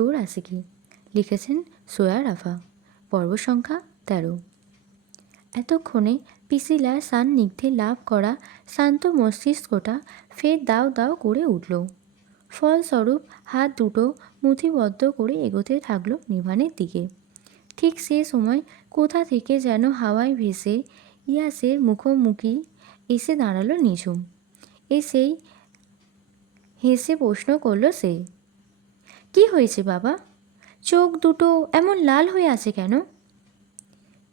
তোর আছে কি? লিখেছেন সোয়া রাফা। পর্ব সংখ্যা 13। এতক্ষণে পিসিলার সান্নিধ্যে লাভ করা শান্ত মস্তিষ্কটা ফের দাও দাও করে উঠল। ফলস্বরূপ হাত দুটো মুঠিবদ্ধ করে এগোতে থাকলো নিভানের দিকে। ঠিক সে সময় কোথা থেকে যেন হাওয়ায় ভেসে ইয়াসের মুখোমুখি এসে দাঁড়ালো নিঝুম। এসেই হেসে প্রশ্ন করল সে, কি হয়েছে বাবা? চোখ দুটো এমন লাল হয়ে আছে কেন?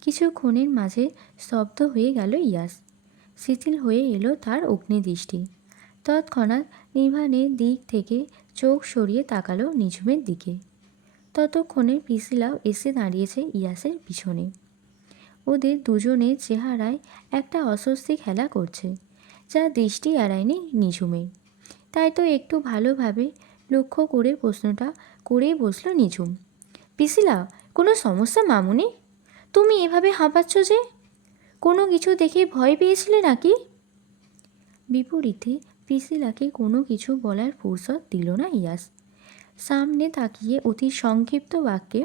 কিছুক্ষণের মাঝে স্তব্ধ হয়ে গেল ইয়াস। শিথিল হয়ে এলো তার অগ্নিদৃষ্টি। তৎক্ষণাৎ নিভানের দিক থেকে চোখ সরিয়ে তাকালো নিঝুমের দিকে। ততক্ষণে পিসিলাও এসে দাঁড়িয়েছে ইয়াসের পিছনে। ওদের দুজনের চেহারায় একটা অস্বস্তি খেলা করছে, যা দৃষ্টি এড়ায়নি নিঝুমের। তাই তো একটু ভালোভাবে লক্ষ্য করে প্রশ্নটা করেই বসল নিঝুম, পিসিলা, কোনো সমস্যা মামুনি? তুমি এভাবে হাঁপাচ্ছ যে? কোনো কিছু দেখে ভয় পেয়েছিলে নাকি? বিপরীতে পিসিলাকে কোনো কিছু বলার ফুরসত দিল না ইয়াস। সামনে তাকিয়ে অতি সংক্ষিপ্ত বাক্যে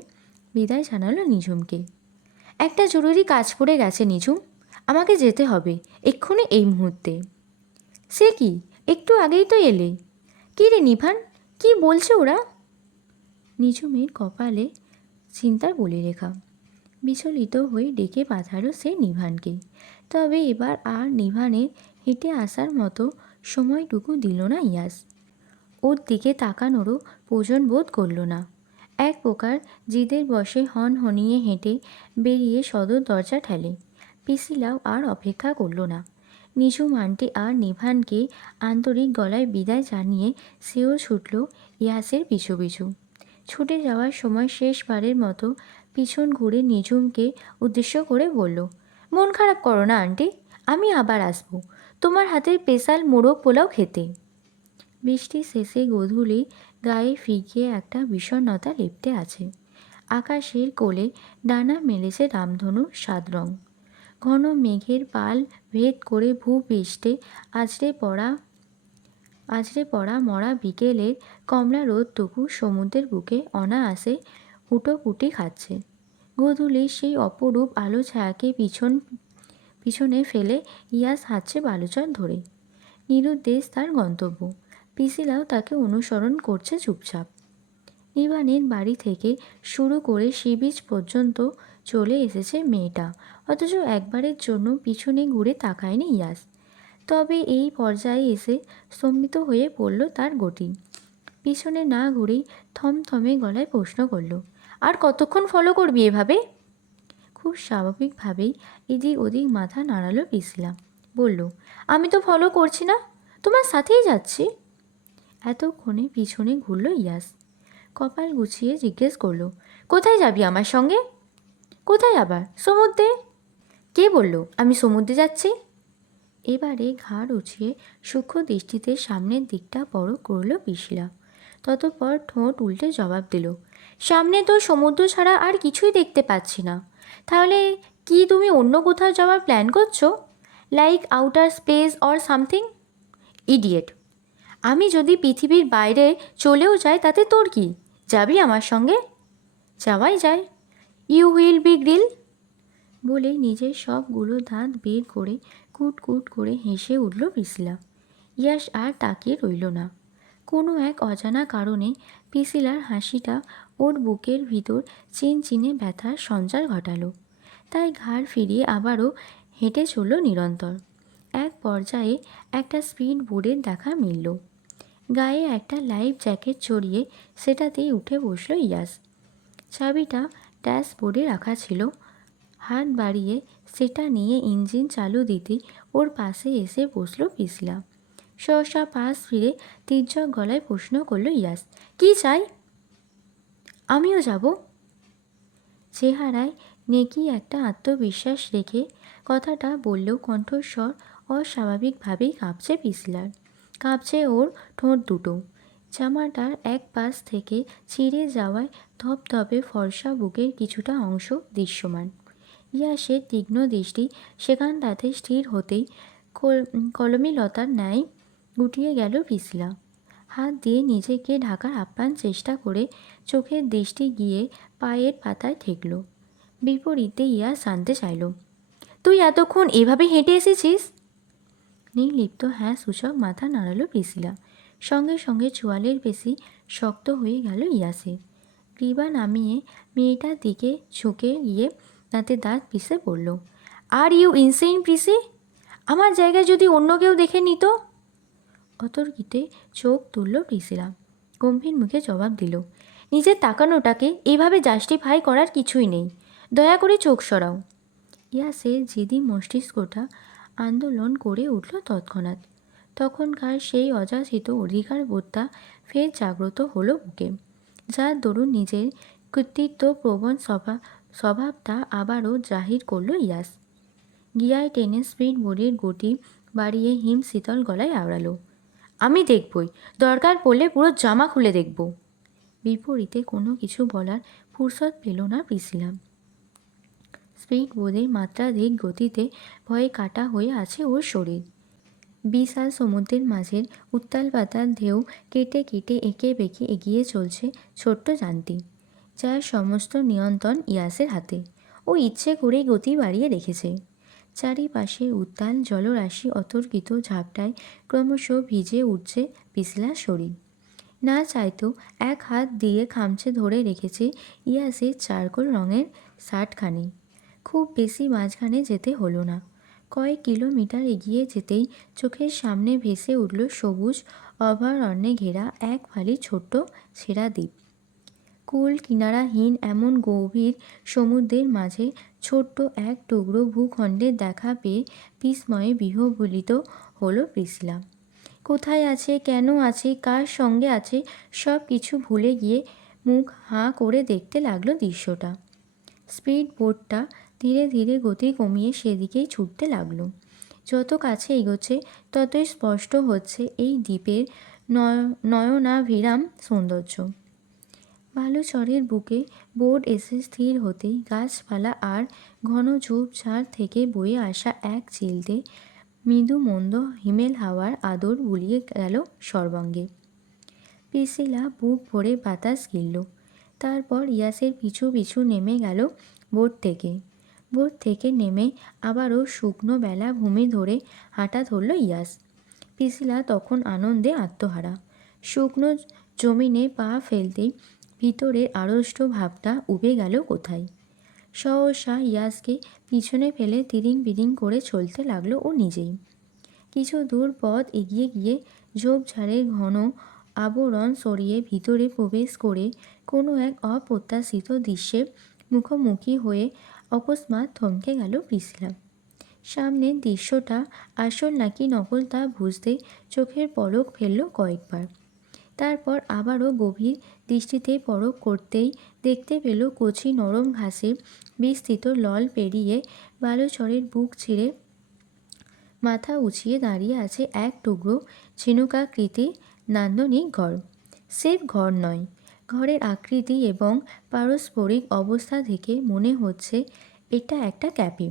বিদায় জানালো নিঝুমকে। একটা জরুরি কাজ পড়ে গেছে নিঝুম, আমাকে যেতে হবে এক্ষুনি, এই মুহূর্তে। সে কি, একটু আগেই তো এলে। কী রে নিভান, কি বলছে ওরা? নিঝুমের কপালে চিন্তার বলিরেখা। বিচলিত হয়ে ডেকে পাঠালো সে নিভানকে। তবে এবার আর নিভানের হেঁটে আসার মতো সময়টুকু দিল না ইয়াস। ওর দিকে তাকানোরও প্রয়োজন বোধ করল না। এক প্রকার জিদের বশে হনহনিয়ে হেঁটে বেরিয়ে সদর দরজা ঠেলে। পিসিলাও আর অপেক্ষা করল না। নিঝুম আন্টি আর নিভানকে আন্তরিক গলায় বিদায় জানিয়ে সেও ছুটল ইয়াসের পিছু পিছু। ছুটে যাওয়ার সময় শেষবারের মতো পিছন ঘুরে নিঝুমকে উদ্দেশ্য করে বলল, মন খারাপ করো না আন্টি, আমি আবার আসবো তোমার হাতের স্পেশাল মোরগ পোলাও খেতে। বৃষ্টি শেষে গোধূলি গায়ে ফিকিয়ে একটা বিষণ্ণতা লেপ্টে আছে। আকাশের কোলে ডানা মেলেছে রামধনুর 7 রং। ঘন মেঘের পাল ভেদ করে ভূপৃষ্ঠে আছড়ে পড়া মরা বিকেলের কমলা রোদটুকু সমুদ্রের বুকে অনায়াসে হুটোপুটি খাচ্ছে। গোধূলির সেই অপরূপ আলো ছায়াকে পিছনে ফেলে ইয়াস হাঁটছে বালুচর ধরে। নিরুদ্দেশ তার গন্তব্য। পিসিলাও তাকে অনুসরণ করছে চুপচাপ। নিভানের বাড়ি থেকে শুরু করে সি বিচ পর্যন্ত চলে এসেছে মেয়েটা, অথচ একবারের জন্য পিছনে ঘুরে তাকায়নি ইয়াস। তবে এই পর্যায়ে এসে স্তম্ভিত হয়ে পড়ল তার গতি। পিছনে না ঘুরেই থমথমে গলায় প্রশ্ন করল, আর কতক্ষণ ফলো করবি এভাবে? খুব স্বাভাবিকভাবেই এদিক ওদিক মাথা নাড়ালো পিসিলা। বলল, আমি তো ফলো করছি না, তোমার সাথেই যাচ্ছি। এতক্ষণে পিছনে ঘুরল ইয়াস। কপাল গুছিয়ে জিজ্ঞেস করলো, কোথায় যাবি আমার সঙ্গে? কোথায় আবার? সমুদ্রে। কে বলল আমি সমুদ্রে যাচ্ছি? এবারে ঘাড় উঁচিয়ে সূক্ষ্ম দৃষ্টিতে সামনের দিকটা পরখ করল পিসিলা। ততপর ঠোঁট উল্টে জবাব দিল, সামনে তো সমুদ্র ছাড়া আর কিছুই দেখতে পাচ্ছি না। তাহলে কি তুমি অন্য কোথাও যাওয়ার প্ল্যান করছো? Like outer space or something? Idiot! আমি যদি পৃথিবীর বাইরে চলেও যাই তাতে তোর কি? যাবি আমার সঙ্গে? যাওয়াই যায়। You will be grill. বলে নিজের সবগুলো দাঁত বের করে কুট কুট করে হেসে উঠল পিসিলা। ইয়াস আর তাকিয়ে রইল না। কোনো এক অজানা কারণে পিসিলার হাসিটা ওর বুকের ভিতর চিনচিনে ব্যথার সঞ্চার ঘটালো। তাই ঘাড় ফিরিয়ে আবারও হেঁটে চলল নিরন্তর। এক পর্যায়ে একটা স্পিড বোর্ডের দেখা মিলল। গায়ে একটা লাইফ জ্যাকেট চড়িয়ে সেটাতেই উঠে বসল ইয়াস। চাবিটা ড্যাশবোর্ডে রাখা ছিল। হাত বাড়িয়ে সেটা নিয়ে ইঞ্জিন চালু দিতেই ওর পাশে এসে বসল পিসিলা। সহসা পাশ ফিরে তীর্যক গলায় প্রশ্ন করল ইয়াস, কি চাই? আমিও যাব। চেহারায় নেকি একটা আত্মবিশ্বাস রেখে কথাটা বললেও কণ্ঠস্বর অস্বাভাবিকভাবেই কাঁপছে পিসিলার। কাঁপছে ওর ঠোঁট দুটো। জামাটার এক পাশ থেকে ছিঁড়ে যাওয়ায় ধপধপে ফর্সা বুকের কিছুটা অংশ দৃশ্যমান। ইয়াসের তীক্ষ্ণ দৃষ্টি সেখানটাতে স্থির হতেই কলমিলতার ন্যায় গুটিয়ে গেল পিসিলা। হাত দিয়ে নিজেকে ঢাকার আপ্রাণ চেষ্টা করে চোখের দৃষ্টি গিয়ে পায়ের পাতায় ঠেকল। বিপরীতে ইয়াস জানতে চাইল, তুই এতক্ষণ এভাবে হেঁটে এসেছিস? নির্লিপ্ত হ্যাঁ সূচক মাথা নাড়াল প্রিসিলা। সঙ্গে সঙ্গে চোয়ালের বেশি শক্ত হয়ে গেল ইয়াসের। গ্রীবা নামিয়ে মেয়েটার দিকে ঝুঁকে গিয়ে দাঁতে দাঁত পিষে বলল, আর ইউ ইনসেইন প্রিসি? আমার জায়গায় যদি অন্য কেউ দেখে নিত? অতর্কিতে চোখ তুলল প্রিসিলা। গম্ভীর মুখে জবাব দিল, নিজের তাকানোটাকে এইভাবে জাস্টিফাই করার কিছুই নেই। দয়া করে চোখ সরাও। ইয়াসের জিদি মস্তিষ্কটা আন্দোলন করে উঠল তৎক্ষণাৎ। তখনকার সেই অযাচিত অধিকারবোধটা ফের জাগ্রত হলো বুকে, যার দরুন নিজের কর্তৃত্ব প্রবণ স্বভাবটা আবারও জাহির করল ইয়াস। গিয়ায় টেনে স্পিড বোর্ডের গতি বাড়িয়ে হিম শীতল গলায় আওড়ালো, আমি দেখবই, দরকার পড়লে পুরো জামা খুলে দেখব। বিপরীতে কোনো কিছু বলার ফুরসত পেল না প্রিসিলা। স্পিড বোর্ডের মাত্রাধিক গতিতে ভয়ে কাটা হয়ে আছে ওর শরীর। বিশাল সমুদ্রের মাঝের উত্তাল পাতাল ঢেউ কেটে কেটে এঁকে বেঁকে এগিয়ে চলছে ছোট্ট যানটি, যার সমস্ত নিয়ন্ত্রণ ইয়াসের হাতে। ও ইচ্ছে করেই গতি বাড়িয়ে রেখেছে। চারিপাশে উত্তাল জলরাশি অতর্কিত ঝাপটায় ক্রমশ ভিজে উঠছে পিছলার শরীর। না চাইতেও এক হাত দিয়ে খামচে ধরে রেখেছে ইয়াসের চারকোল রঙের শার্টখানি। খুব বেশি মাঝখানে যেতে হলো না। কয়েক কিলোমিটার এগিয়ে যেতেই চোখের সামনে ভেসে উঠল সবুজ অভয়ারণ্যে ঘেরা এক ফালি ছোট্ট ছেঁড়া দ্বীপ। কুল কিনারাহীন এমন গভীর সমুদ্রের মাঝে ছোট্ট এক টুকরো ভূখণ্ডের দেখা পেয়ে বিস্ময়ে বিহ্বলিত হলো প্রিসিলা। কোথায় আছে, কেন আছে, কার সঙ্গে আছে, সব কিছু ভুলে গিয়ে মুখ হাঁ করে দেখতে লাগলো দৃশ্যটা। স্পিড বোটটা ধীরে ধীরে গতি কমিয়ে সেদিকেই ছুটতে লাগলো। যত কাছে এগোচ্ছে ততই স্পষ্ট হচ্ছে এই দ্বীপের নয়নাভিরাম সৌন্দর্য। বালুচরের বুকে বোট এসে স্থির হতেই গাছপালা আর ঘন ঝোপঝাড় থেকে বয়ে আসা এক চিলতে মৃদু মন্দ হিমেল হাওয়ার আদর বুলিয়ে গেল সর্বাঙ্গে। প্রিসিলা বুক ভরে বাতাস গিলল। তারপর ইয়াসের পিছু পিছু নেমে গেল বোট থেকে। বোট থেকে নেমে আবারও শুকনো বেলা ভূমি ধরে হাঁটা ধরল ইয়াস। প্রিসিলা তখন আনন্দে আত্মহারা। শুকনো জমিনে পা ফেলতেই ভিতরের আড়ষ্ট ভাবটা উবে গেল কোথায়। সহসা ইয়াসকে পিছনে ফেলে তিরিং বিরিং করে চলতে লাগলো ও নিজেই। কিছু দূর পথ এগিয়ে গিয়ে ঝোপঝাড়ের ঘন আবরণ সরিয়ে ভিতরে প্রবেশ করে কোনো এক অপ্রত্যাশিত দৃশ্যে মুখোমুখি হয়ে অকস্মাৎ থমকে গেল প্রিসিলা। সামনের দৃশ্যটা আসল নাকি নকল তা বুঝতে চোখের পলক ফেলল কয়েকবার। তারপর আবারও গভীর দৃষ্টিতে পরখ করতেই দেখতে পেল কচি নরম ঘাসে বিস্তৃত লল পেরিয়ে বালুচরের বুক ছিঁড়ে মাথা উঁচিয়ে দাঁড়িয়ে আছে এক টুকরো ঝিনুকাকৃতি নান্দনিক ঘর। সেফ ঘর নয়। ঘরের আকৃতি এবং পারস্পরিক অবস্থা থেকে মনে হচ্ছে এটা একটা ক্যাফে,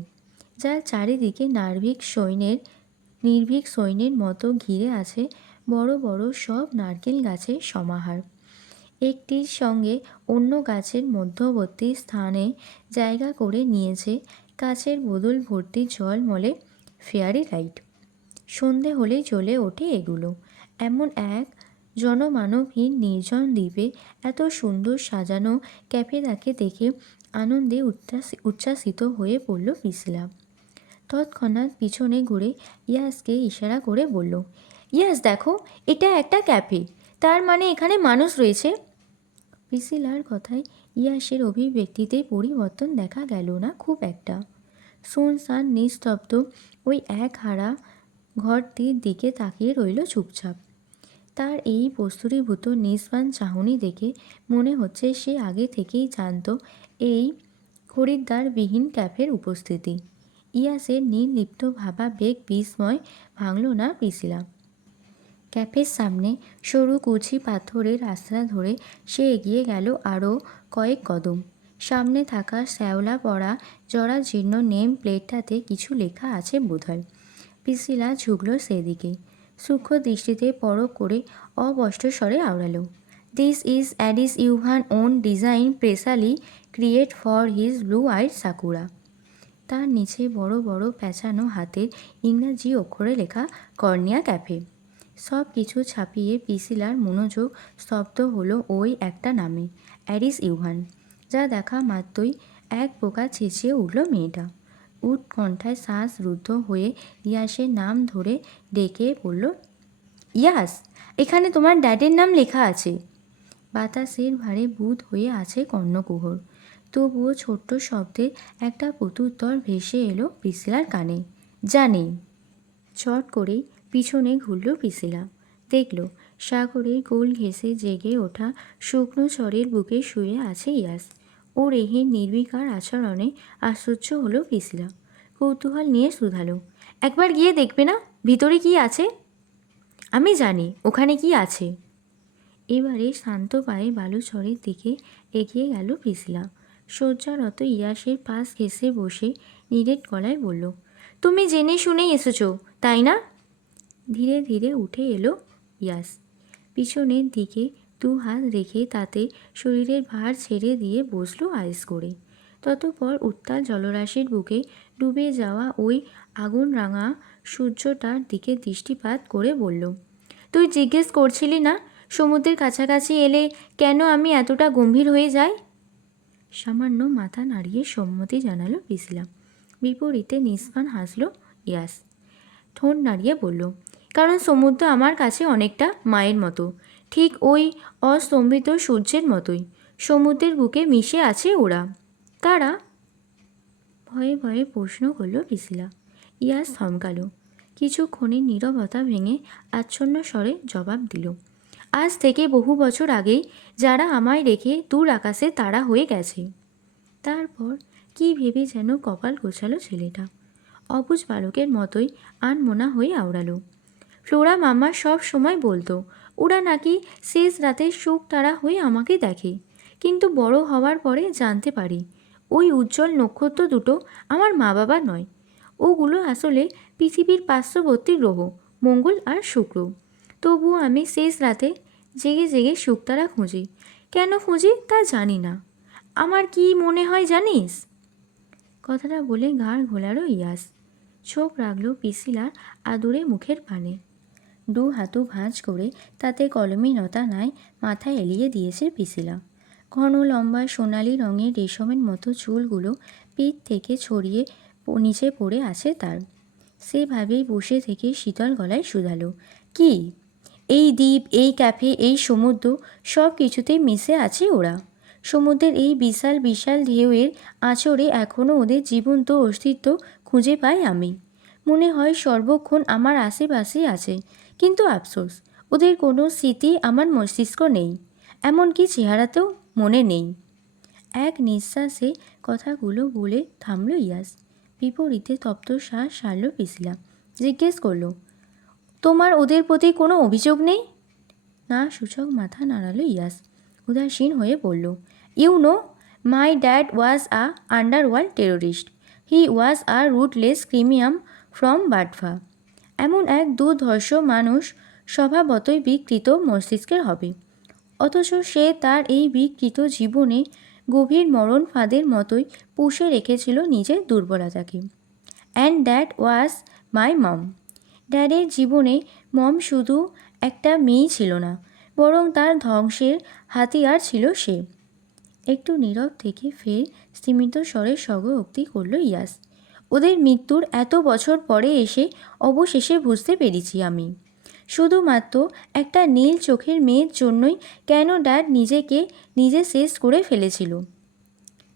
যার চারিদিকে নির্ভীক সৈন্যের মতো ঘিরে আছে বড় বড় সব নারকেল গাছের সমাহার। একটির সঙ্গে অন্য গাছের মধ্যবর্তী স্থানে জায়গা করে নিয়েছে কাচের বোতল ভর্তি জলমলে ফেয়ারি লাইট। সন্ধে হলেই জ্বলে ওঠে এগুলো। এমন এক জনমানবহীন নির্জন দ্বীপে এত সুন্দর সাজানো ক্যাফেটাকে দেখে আনন্দে উচ্ছ্বাসিত হয়ে পড়ল প্রিসিলা। তৎক্ষণাৎ পিছনে ঘুরে ইয়াসকে ইশারা করে বলল, ইয়াস দেখো, এটা একটা ক্যাফে, তার মানে এখানে মানুষ রয়েছে। প্রিসিলার কথায় ইয়াসের অভিব্যক্তিতে পরিবর্তন দেখা গেল না খুব একটা। শুনশান নিস্তব্ধ ওই এক হারা ঘরটির দিকে তাকিয়ে রইল চুপচাপ। তার এই বস্তুরীভূত নিষ্প্রাণ চাহনি দেখে মনে হচ্ছে সে আগে থেকেই জানত এই খরিদ্দারবিহীন ক্যাফের উপস্থিতি। ইয়াসের নির্লিপ্ত ভাবাবেগ বিস্ময় ভাঙল না প্রিসিলা। ক্যাফের সামনে সরু কুচি পাথরের রাস্তা ধরে সে এগিয়ে গেল আরও কয়েক কদম। সামনে থাকা শ্যাওলা পড়া জরাজীর্ণ নেম প্লেটটাতে কিছু লেখা আছে বোধহয়। প্রিসিলা ঝুঁকল সেদিকে। সূক্ষ্ম দৃষ্টিতে পরখ করে অস্পষ্ট স্বরে আওড়ালো, দিস ইজ অ্যাডিস ইউভান own design specially create for his blue eyed Sakura. তার নিচে বড় বড় প্যাঁচানো হাতের ইংরাজি অক্ষরে লেখা কর্নিয়া ক্যাফে। সব কিছু ছাপিয়ে পিসিলার মনোযোগ স্তব্ধ হলো ওই একটা নামে, অ্যাডিস ইউভান। যা দেখা মাত্রই এক প্রকার চেঁচিয়ে উঠল মেয়েটা। উৎকণ্ঠায় শ্বাস রুদ্ধ হয়ে ইয়াসের নাম ধরে ডেকে বলল, ইয়াস, এখানে তোমার ড্যাডের নাম লেখা আছে। বাতাসের ভারে বুঁদ হয়ে আছে কর্ণকুহর, তবুও ছোট্ট শব্দের একটা প্রত্যুত্তর ভেসে এলো পিসিলার কানে, জানি। চট করেই পিছনে ঘুরল পিসিলা, দেখল সাগরের গোল ঘেঁষে জেগে ওঠা শুকনো চরের বুকে শুয়ে আছে ইয়াস। ও রেহের নির্বিকার আচরণে আশ্চর্য হলো পিসিলা। কৌতূহল নিয়ে শুধালো, একবার গিয়ে দেখবে না ভিতরে কি আছে? আমি জানি ওখানে কি আছে। এবারে শান্ত পায়ে বালুচরের দিকে এগিয়ে গেল পিসিলা। শয্যারত ইয়াসের পাশ ঘেঁষে বসে নিরেট গলায় বলল, তুমি জেনে শুনেই এসেছো, তাই না? ধীরে ধীরে উঠে এলো ইয়াস। পিছনের দিকে 2 হাত রেখে তাতে শরীরের ভার ছেড়ে দিয়ে বসলো আয়েস করে। ততপর উত্তাল জলরাশির বুকে ডুবে যাওয়া ওই আগুন রাঙা সূর্যটার দিকে দৃষ্টিপাত করে বলল, তুই জিজ্ঞেস করছিলি না সমুদ্রের কাছাকাছি এলে কেন আমি এতটা গম্ভীর হয়ে যাই? সামান্য মাথা নাড়িয়ে সম্মতি জানালো পিসিলা। বিপরীতে নিষ্পান হাসল ইয়াস। ঠোঁট নাড়িয়ে বলল, কারণ সমুদ্র আমার কাছে অনেকটা মায়ের মতো, ঠিক ওই অস্তম্ভিত সূর্যের মতোই। সমুদ্রের বুকে মিশে আছে ওরা। কারা? ভয়ে ভয়ে প্রশ্ন করল পিসিলা। ইয়াস থমকালো। কিছুক্ষণের নীরবতা ভেঙে আচ্ছন্ন স্বরে জবাব দিল, আজ থেকে বহু বছর আগেই যারা আমায় রেখে দূর আকাশে তারা হয়ে গেছে। তারপর কি ভেবে যেন কপাল গোছালো ছেলেটা। অবুঝ বালকের মতোই আনমনা হয়ে আওড়ালো, ফ্লোরা মামা সব সময় বলতো ওরা নাকি শেষ রাতে সুখ তারা হয়ে আমাকে দেখে, কিন্তু বড় হওয়ার পরে জানতে পারি ওই উজ্জ্বল নক্ষত্র দুটো আমার মা বাবা নয়। ওগুলো আসলে পৃথিবীর পার্শ্ববর্তী গ্রহ মঙ্গল আর শুক্র। তবুও আমি শেষ রাতে জেগে জেগে শুকতারা খুঁজি। কেন খুঁজি তা জানি না। আমার কি মনে হয় জানিস? কথাটা বলে ঘাড় ঘোলালো ইয়াস। চোখ রাখল পিসিলার আদুরে মুখের পানে। 2 হাঁটু ভাঁজ করে তাতে কলমিনতা নাই মাথায় এলিয়ে দিয়েছে পিসিলা। ঘন লম্বা সোনালি রঙের রেশমের মতো চুলগুলো পিঠ থেকে ছড়িয়ে নিচে পড়ে আছে তার। সেভাবেই বসে থেকে শীতল গলায় শুধালো, কি? এই দ্বীপ, এই ক্যাফে, এই সমুদ্র, সব কিছুতেই মিশে আছে ওরা। সমুদ্রের এই বিশাল বিশাল ঢেউয়ের আঁচড়ে এখনও ওদের জীবন্ত অস্তিত্ব খুঁজে পাই আমি। মনে হয় সর্বক্ষণ আমার আশেপাশেই আছে, কিন্তু আফসোস ওদের কোনো স্মৃতি আমার মস্তিষ্ক নেই, এমনকি চেহারাতেও মনে নেই। এক নিঃশ্বাসে কথাগুলো বলে থামল ইয়াস। বিপরীতে তপ্ত শ্বাস সারল পিসিলা। জিজ্ঞেস করল, তোমার ওদের প্রতি কোনো অভিযোগ নেই? না সূচক মাথা নাড়ালো ইয়াস। উদাসীন হয়ে বলল, you know, my dad was a underworld terrorist. He was a ruthless criminal from বাটফা। এমন এক দুর্ধর্ষ মানুষ স্বভাবতই বিকৃত মস্তিষ্কের হবে, অথচ সে তার এই বিকৃত জীবনে গভীর মরণ ফাঁদের মতোই পুষে রেখেছিল নিজের দুর্বলতাকে। অ্যান্ড দ্যাট ওয়াজ মাই মম। ড্যাডের জীবনে মম শুধু একটা মেয়েই ছিল না, বরং তার ধ্বংসের হাতিয়ার ছিল সে। একটু নীরব থেকে ফের স্তিমিত স্বরে স্বগোক্তি করল ইয়াস। ওদের মৃত্যুর এত বছর পরে এসে অবশেষে বুঝতে পেরেছি আমি, শুধুমাত্র একটা নীল চোখের মেয়ের জন্যই কেন ড্যাড নিজেকে নিজে শেষ করে ফেলেছিল।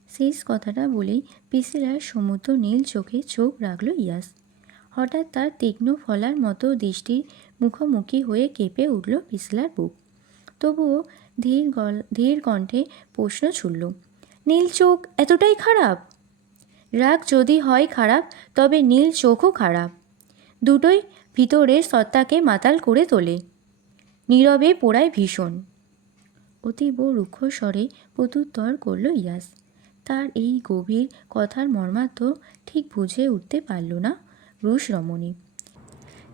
শেষ কথাটা বলেই পিসিলার সমুদ্র নীল চোখে চোখ রাখল ইয়াস। হঠাৎ তার তীক্ষ্ণ ফলার মতো দৃষ্টির মুখোমুখি হয়ে কেঁপে উঠল পিসিলার বুক। তবুও ধীর কণ্ঠে প্রশ্ন ছুড়ল, নীল চোখ এতটাই খারাপ? রাগ যদি হয় খারাপ, তবে নীল চোখও খারাপ। দুটোই ভিতরের সত্তাকে মাতাল করে তোলে, নীরবে পোড়ায় ভীষণ। অতীব রুক্ষ স্বরে প্রত্যুত্তর করল ইয়াস। তার এই গভীর কথার মর্মার্থ ঠিক বুঝে উঠতে পারল না রুশ রমণী।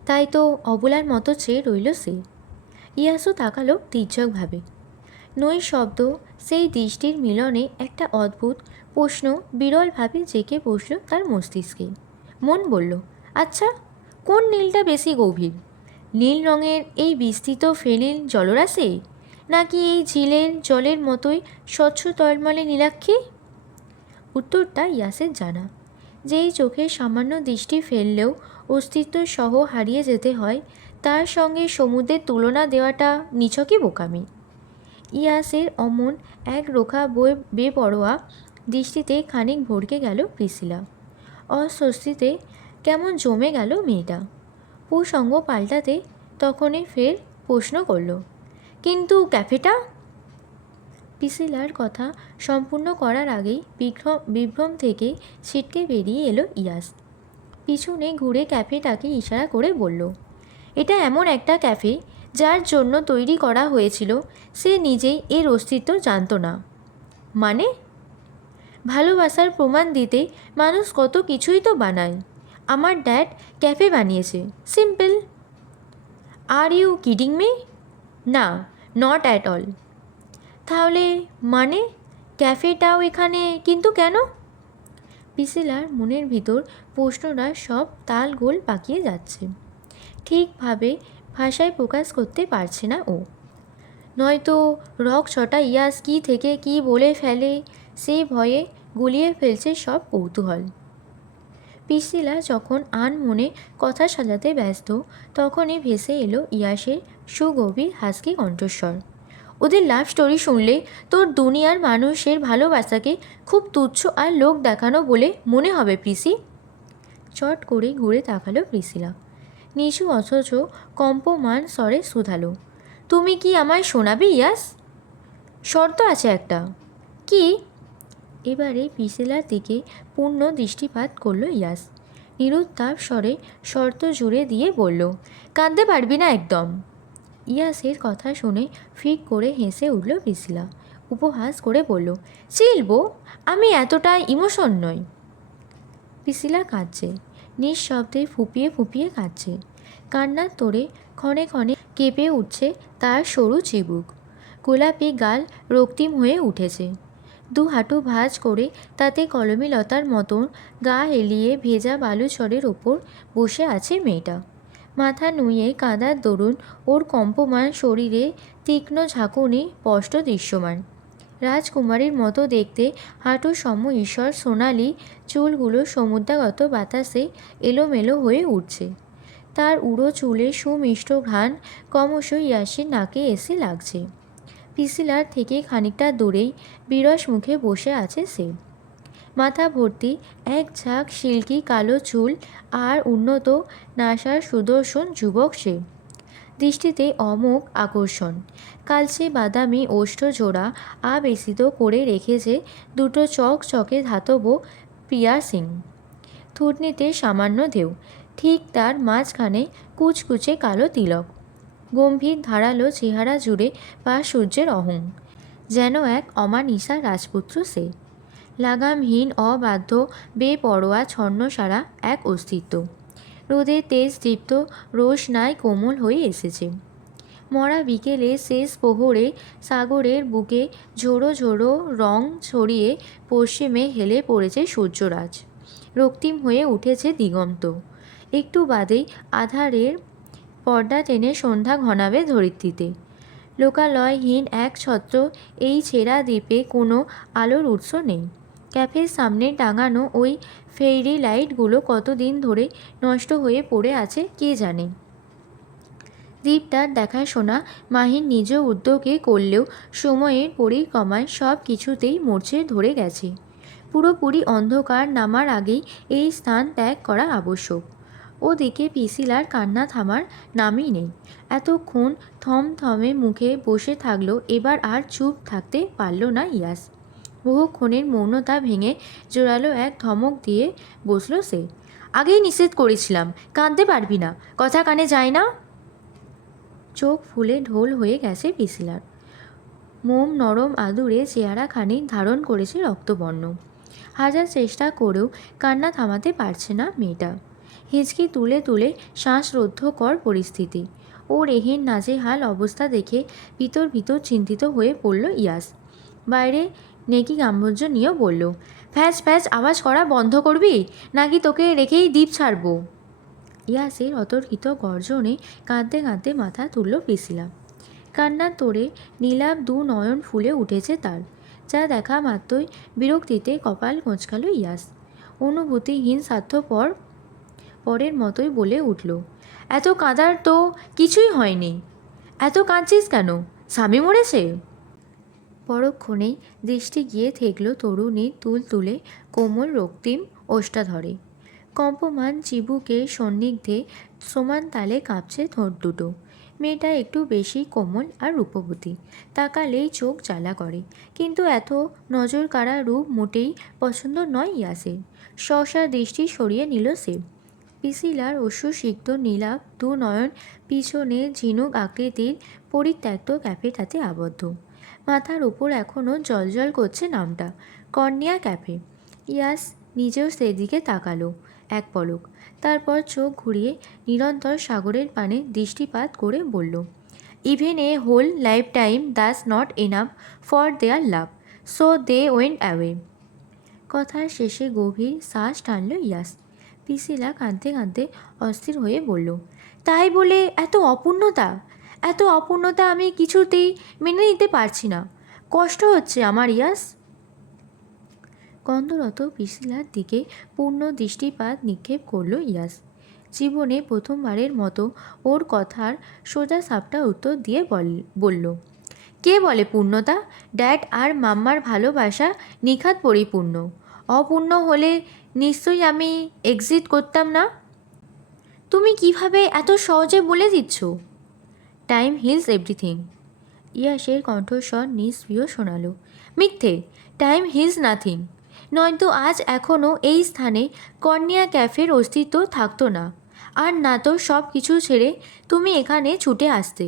তাই তো অবলার মতো চেয়ে রইল সে। ইয়াসু তাকালো তীর্যকভাবে। নৈশব্দ সেই দৃষ্টির মিলনে একটা অদ্ভুত প্রশ্ন বিরলভাবে জেঁকে বসল তার মস্তিষ্কে। মন বলল, আচ্ছা, কোন নীলটা বেশি গভীর? নীল রঙের এই বিস্তৃত ফেনীল জলরাশি, নাকি এই ঝিলের জলের মতোই স্বচ্ছ টলমলে নীলাক্ষী? উত্তরটা ইয়াসের জানা। যেই চোখে সামান্য দৃষ্টি ফেললেও অস্তিত্ব সহ হারিয়ে যেতে হয়, তার সঙ্গে সমুদ্রের তুলনা দেওয়াটা নিছকই বোকামি। ইয়াসের অমন এক রোখা বেপরোয়া দৃষ্টিতে খানিক ভড়কে গেল প্রিসিলা। অস্বস্তিতে কেমন জমে গেল মেয়েটা। প্রসঙ্গ পাল্টাতে তখনই ফের প্রশ্ন করল, কিন্তু ক্যাফেটা? প্রিসিলার কথা সম্পূর্ণ করার আগেই বিভ্রম থেকে ছিটকে বেরিয়ে এলো ইয়াস। পিছনে ঘুরে ক্যাফেটাকে ইশারা করে বলল, এটা এমন একটা ক্যাফে যার জন্য তৈরি করা হয়েছিল সে নিজেই এর অস্তিত্ব জানত না। মানে? ভালোবাসার প্রমাণ দিতে মানুষ কত কিছুই তো বানায়। আমার ড্যাড ক্যাফে বানিয়েছে, simple. Are you kidding me? না, নট অ্যাট অল। তাহলে মানে ক্যাফেটাও এখানে, কিন্তু কেন? প্রিসিলার মনের ভিতর প্রশ্নটা সব তাল গোল পাকিয়ে যাচ্ছে। ঠিকভাবে ভাষায় প্রকাশ করতে পারছে না ও। নয়তো রকচটা ইয়াস কী থেকে কী বলে ফেলে, সেই ভয়ে গুলিয়ে ফেলছে সব কৌতূহল। প্রিসিলা যখন আনমনে কথা সাজাতে ব্যস্ত, তখনই ভেসে এলো ইয়াসের সুগভীর হাসকি কণ্ঠস্বর। ওদের লাভ স্টোরি শুনলে তোর দুনিয়ার মানুষের ভালোবাসাকে খুব তুচ্ছ আর লোক দেখানো বলে মনে হবে প্রিসি। চট করে ঘুরে তাকালো প্রিসিলা। নিচু অথচ কম্পমান স্বরে শুধালো, তুমি কি আমায় শোনাবে ইয়াস? শর্ত আছে একটা। কি? এবারে প্রিসিলার দিকে পূর্ণ দৃষ্টিপাত করল ইয়াস। নিরুত্তাপ স্বরে শর্ত জুড়ে দিয়ে বলল, কাঁদতে পারবি না একদম। ইয়াসের কথা শুনে ফিক করে হেসে উঠল প্রিসিলা। উপহাস করে বলল, চিলবো, আমি এতটা ইমোশন নই। প্রিসিলা কাঁদছে, নিঃশব্দে ফুপিয়ে ফুপিয়ে কাঁদছে। কান্নার তোড়ে ক্ষণে ক্ষণে কেঁপে উঠছে তার সরু চিবুক। গোলাপি গাল রক্তিম হয়ে উঠেছে। দু হাঁটু ভাঁজ করে তাতে কলমি লতার মতন গা এলিয়ে ভেজা বালুচরের ওপর বসে আছে মেয়েটা। মাথা নুয়ে কাঁদার দরুন ওর কম্পমান শরীরে তীক্ষ্ণ ঝাঁকুনি স্পষ্ট দৃশ্যমান। রাজকুমারীর মতো দেখতে হাঁটু সম ঈশ্বর সোনালি চুলগুলো সমুদ্রাগত বাতাসে এলোমেলো হয়ে উঠছে। তার উড়ো চুলে সুমিষ্ট ঘ্রাণ ক্রমশ ইয়াসের নাকে এসে লাগছে। প্রিসিলার থেকে খানিকটা দূরেই বিরস মুখে বসে আছে সে। মাথা ভর্তি এক ঝাঁক সিল্কি কালো চুল আর উন্নত নাসার সুদর্শন যুবক সে। দৃষ্টিতে অমোঘ আকর্ষণ। কালচে বাদামি ওষ্ঠজোড়া আবেশিত করে রেখেছে দুটো চকচকে ধাতব পিয়ার্সিং। থুতনিতে সামান্য ঢেউ, ঠিক তার মাঝখানে কুচকুচে কালো তিলক। গম্ভীর ধারালো চেহারা জুড়ে প্রাচুর্যের অহং। যেন এক অমানিসা রাজপুত্র সে। লাগামহীন অবাধ্য বেপরোয়া ছন্নসারা এক অস্তিত্ব। রোদে তেজ দীপ্ত রোশনায় কোমল হয়ে এসেছে। মরা বিকেলে শেষ প্রহরে সাগরের বুকে ঝোড়ো ঝোড়ো রং ছড়িয়ে পশ্চিমে হেলে পড়েছে সূর্যরাজ। রক্তিম হয়ে উঠেছে দিগন্ত। একটু বাদেই আধারের পর্দা টেনে সন্ধ্যা ঘনাবে ধরিত্রীতে। লোকালয়হীন এক ছত্র এই ছেঁড়া দ্বীপে কোনো আলোর উৎস নেই। ক্যাফের সামনে টাঙানো ওই ফেরি লাইটগুলো কতদিন ধরে নষ্ট হয়ে পড়ে আছে কে জানে। দ্বীপটার দেখাশোনা মাহিন নিজ উদ্যোগে করলেও সময়ের পরিক্রমায় সব কিছুতেই মরচে ধরে গেছে। পুরোপুরি অন্ধকার নামার আগেই এই স্থান ত্যাগ করা আবশ্যক। ওদিকে প্রিসিলার কান্না থামার নামই নেই। এতক্ষণ থমথমে মুখে বসে থাকলো, এবার আর চুপ থাকতে পারল না ইয়াস। বহুক্ষণের মৌনতা ভেঙে জোরালো এক ধমক দিয়ে বসল সে। আগেই নিষেধ করেছিলাম, কাঁদতে পারবি না, কথা কানে যায় না। চোখ ফুলে ঢোল হয়ে গেছে প্রিসিলার। মোম নরম আদুরে চেহারাখানি ধারণ করেছে রক্তবর্ণ। হাজার চেষ্টা করেও কান্না থামাতে পারছে না মেয়েটা। হিচকি তুলে তুলে শ্বাসরুদ্ধকর পরিস্থিতি। ওর এহেন নাজেহাল অবস্থা দেখে ভিতর ভিতর চিন্তিত হয়ে পড়ল ইয়াস। বাইরে নেকি গাম্ভীর্য নিয়েও বলল, ফ্যাচ ফ্যাচ আওয়াজ করা বন্ধ করবি, নাকি তোকে রেখেই দ্বীপ ছাড়ব? ইয়াসের অতর্কিত গর্জনে কাঁদতে কাঁদতে মাথা তুলল প্রিসিলা। কান্নার তোড়ে নীলাভ দু নয়ন ফুলে উঠেছে তার। যা দেখা মাত্রই বিরক্তিতে কপাল কোঁচকাল ইয়াস। অনুভূতিহীন স্বার্থপর পরের মতোই বলে উঠল, এত কাঁদার তো কিছুই হয়নি, এত কাঁদছিস কেন? স্বামী মরেছে? পরক্ষণেই দৃষ্টি গিয়ে ঠেকল তরুণীর তুলতুলে কোমল রক্তিম ওষ্ঠাধরে। কম্পমান চিবুকের সন্নিগ্ধে সমান তালে কাঁপছে ঠোঁট দুটো। মেয়েটা একটু বেশি কোমল আর রূপবতী, তাকালেই চোখ জ্বালা করে। কিন্তু এত নজর কাড়া রূপ মোটেই পছন্দ নয় ইয়াসের। সহসা দৃষ্টি সরিয়ে নিল সে। পিসিলার অশ্রুসিক্ত নীলাভ দু নয়ন পিছনে ঝিনুক আকৃতির পরিত্যক্ত ক্যাফেটাতে আবদ্ধ। মাথার ওপর এখনও জলজল করছে নামটা, কর্নিয়া ক্যাফে। ইয়াস নিজেও সেদিকে তাকালো এক পলক, তারপর চোখ ঘুরিয়ে নিরন্তর সাগরের পানে দৃষ্টিপাত করে বলল, even a whole life time that's not enough for their love, so they went away. কথার শেষে গভীর শ্বাস টানল ইয়াস। পিসিলা কাঁদতে কাঁদতে অস্থির হয়ে বলল, তাই বলে এত অপূর্ণতা, এত অপূর্ণতা আমি কিছুতেই মেনে নিতে পারছি না। কষ্ট হচ্ছে আমার ইয়াস। গন্ধরত পিসিলার দিকে পূর্ণ দৃষ্টিপাত নিক্ষেপ করল ইয়াস। জীবনে প্রথমবারের মতো ওর কথার সোজা সাপটা উত্তর দিয়ে বলল, কে বলে পূর্ণতা? ড্যাড আর মাম্মার ভালোবাসা নিখাত পরিপূর্ণ। অপূর্ণ হলে নিশ্চয়ই আমি এক্সিট করতাম না। তুমি কিভাবে এত সহজে বলে দিচ্ছ? Time hills everything. ইয়াসের কণ্ঠস্বর নিষ্ক্রিয় শোনালো। মিথ্যে, টাইম হিলস নাথিং। নয়তো আজ এখনও এই স্থানে কর্নিয়া ক্যাফের অস্তিত্ব থাকতো না, আর না তো সব কিছু ছেড়ে তুমি এখানে ছুটে আসতে।